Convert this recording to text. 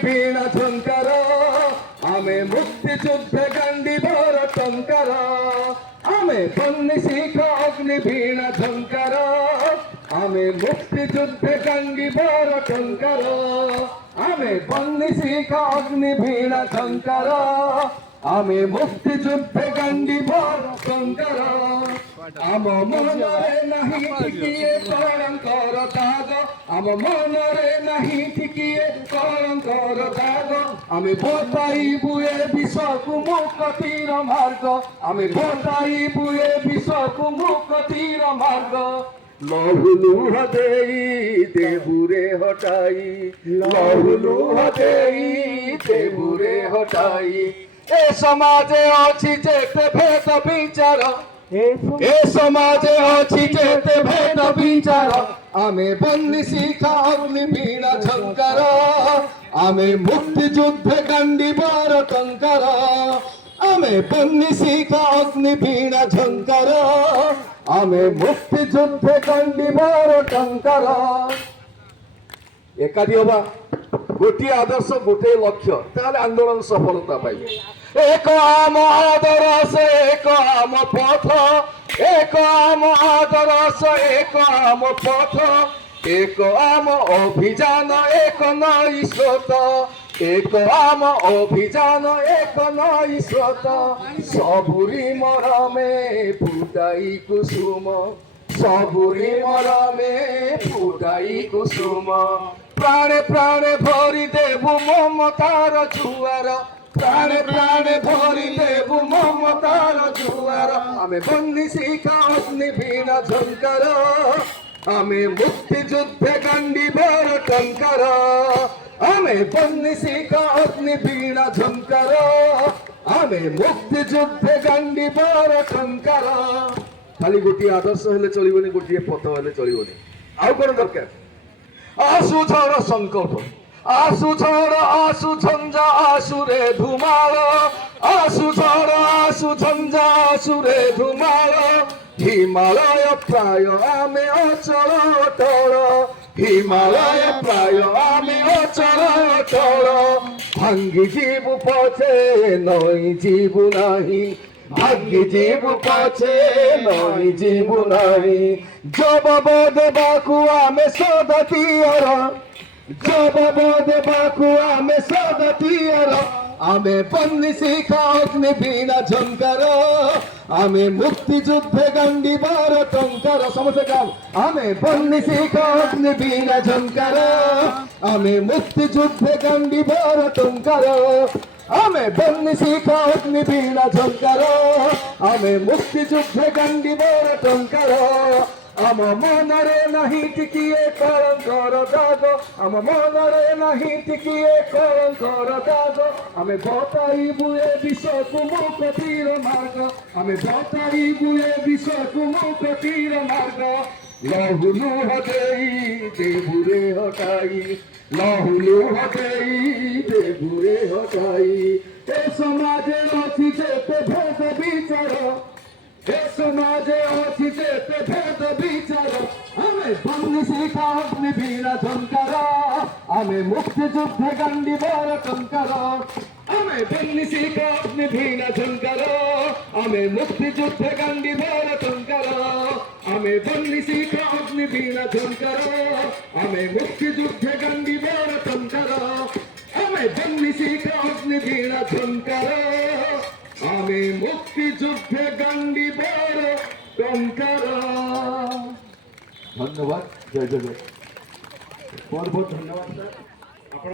বীণা ঝঙ্কার আমি মুক্তিযুদ্ধে গান্ডীবর টঙ্কার আমি বন্যী শিখ অগ্নি বীণা ঝঙ্কার আমি মুক্তিযুদ্ধে গান্ডীবর টঙ্কার আমি বন্যী শিখ অগ্নি বীণা ঝঙ্কার আমি মুক্তিযুদ্ধে গান্ডীবর টঙ্কার আম মনরে নাহি ঠিকিয়ে কলঙ্কর দাগ আম মনরে নাহি ঠিকিয়ে কলঙ্কর দাগ আমি ভোটাই বুয়ে বিষকু মুখ তীর মার্গ আমি ভোটাই বুয়ে বিষকু মুখ তীর মার্গ লহুলুহ দেই দেবুরে হটাই লহুলুহ দেই দেবুরে হটাই এ সমাজে অছি যেতে ভেদ বিচার এ সমাজে অছি যেতে ভেদ বিচার আমি বন্যী শিখা অগ্নি বীণা ঝঙ্কার আমি মুক্তিযুদ্ধে গান্ডীবর টঙ্কার আমি বন্যী শিখা অগ্নি বীণা ঝঙ্কার আমি মুক্তিযুদ্ধে গান্ডীবর টঙ্কার একাদি হবা গোটিয়ে আদর্শ গোটে লক্ষ্য তাহলে আন্দোলন সফলতা পাইবে এক আম আদর্শ এক আম পথ এক আম আদর্শ এক আম পথ এক আম অভিযান এক নই স্রোত এক আম অভিযান এক নই স্রোত সবুরি মরমে ফুটাই কুসুম সবুরি মরমে ফুটাই কুসুম প্রাণে প্রাণে ভরি দেবু মমতার জুয়ার প্রাণে প্রাণে ভরি দেবু মমতার জুয়ার আমি বন্যী শিখা অগ্নি বীণা ঝঙ্কার আমি মুক্তিযুদ্ধে গান্ডীবর টঙ্কার আমি বন্যী শিখা অগ্নি বীণা ঝঙ্কার আমি মুক্তিযুদ্ধে গান্ডীবর টঙ্কার খালি গোটিয়ে আদর্শ হলে চলিবনি গোটিয়ে পথ হলে চলিবনি ଆଉ কোন দরকার আশু ঝড় সংকল্প আশু ঝড় আশু ঝঞ্ঝা আশুরে ধুমাল আশু ঝড় আশু ঝঞ্ঝা আশুরে ধুমাল হিমালয় প্রায় আমি অচল অটল হিমালয় প্রায় আমি অচল অটল ভাঙ্গি জীবু পথে নই জীবু নাহি ভাগ্যে জীব পছে নই জীব নাই জবাব দেবাকু আমি সদা তিয়র জবাব দেবাকু আমি সদা তিয়র আমি বন্যী শিখা অগ্নি বীণা ঝঙ্কার আমি মুক্তিযুদ্ধে গান্ডীবর টঙ্কার সমস্ত গান আমি বন্যী শিখা অগ্নি বীণা ঝঙ্কার আমি মুক্তিযুদ্ধে গান্ডীবর টঙ্কার আমি বন্যী শিখা অগ্নি বীণা ঝঙ্কার আমি মুক্তিযুদ্ধে গান্ডীবর টঙ্কার আম মনরে নাহি টিকিয়ে কলঙ্কর দাগ আম মনরে নাহি টিকিয়ে কলঙ্কর দাগ আমি ভটাই বুয়ে বিষকু মুখ তীর মার্গ আমি ভটাই বুয়ে বিষকু মুখ তীর মার্গ লহুলুহ দেই দেবুরে হটাই লহুলুহ দেই দেবুরে হটাই এ সমাজে অছি যেতে ভেদ বিচার এ সমাজে অছি যেতে ভেদ বিচার আমি বন্যী শিখা অগ্নি বীণা ঝঙ্কার আমি মুক্তিযুদ্ধে গান্ডীবর টঙ্কার আমি বন্যী শিখা অগ্নি বীণা ঝঙ্কার আমি মুক্তিযুদ্ধে গান্ডীবর টঙ্কার আমি বন্যী শিখা অগ্নি বীণা ঝঙ্কার আমি মুক্তিযুদ্ধে গান্ডীবর টঙ্কার আমি বন্যী শিখা অগ্নি বীণা ঝঙ্কার আমি মুক্তিযুদ্ধে গান্ডীবর টঙ্কার ধন্যবাদ জয় জয় বহুত বহুত ধন্যবাদ স্যার